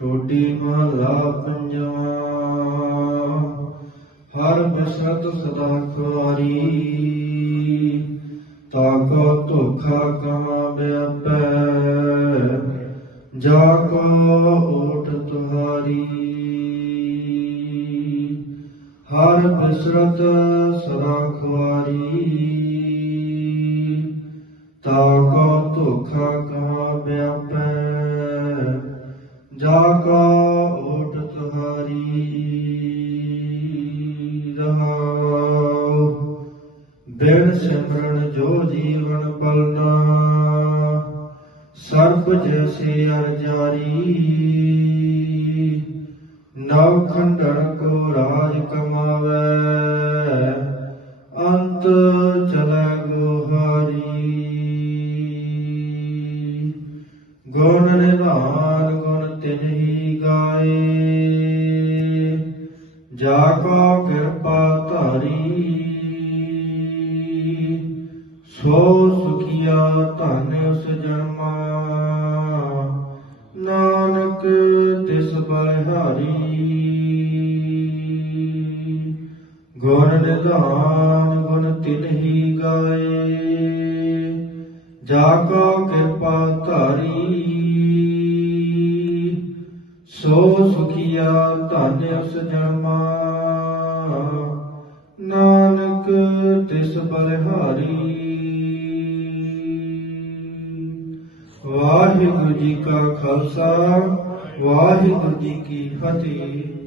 ਟੋਡੀ ਮਹਲਾ ਪੰਜਵਾ। ਹਰ ਬਿਸਰਤ ਸਦਾ ਖੁਆਰੀ। ਤਾਕੋ ਧੋਖਾ ਕਮਾ ਬਿਆਪੈ। ਜਾ ਕੋ ਓਟ ਤੁਹਾਰੀ। ਹਰ ਬਿਸਰਤ ਸਦਾ ਖੁਆਰੀ। ਤਾਕੋ ਧੋਖਾ ਕਮਾ ਕਾ ਓਟ ਤੁਹਾਰੀ ਰਹਾਉ ਬਿਨ ਸਿਮਰਨ ਜੋ ਜੀਵਨ ਬਲਨਾ ਸਰਬ ਜੈਸੇ ਅਰ ਜਾਰੀ ਨਵ ਖੰਡਨ ਕੋ ਰਾਜ ਕਮਾਵੇ ਅੰਤ ਚਲੇ ਗੁਹਾਰੀ ਗੁਣ ਨਿਭਾਨ ਗੁਣ ਤਿਨਹੀ ਗਾਏ। ਜਾ ਕੋ ਕਿਰਪਾ ਧਾਰੀ। ਸੋ ਸੁਖੀਆ ਧਨ ਉਸ ਜਨਮਾ। ਨਾਨਕ ਤਿਸ ਬਲਿਹਾਰੀ ਗੁਣ ਨਿਧਾਨ ਗੁਣ ਤਿਨਹੀ ਗਾਏ। ਜਾ ਕੋ ਕਿਰਪਾ ਧਾਰੀ। ਸੋ ਸੁਖੀਆ ਧਨ ਉਸ ਜਨਮਾ। ਨਾਨਕ ਤਿਸ ਬਲਿਹਾਰੀ। ਵਾਹਿਗੁਰੂ ਜੀ ਕਾ ਖਾਲਸਾ, ਵਾਹਿਗੁਰੂ ਜੀ ਕੀ ਫਤਿਹ।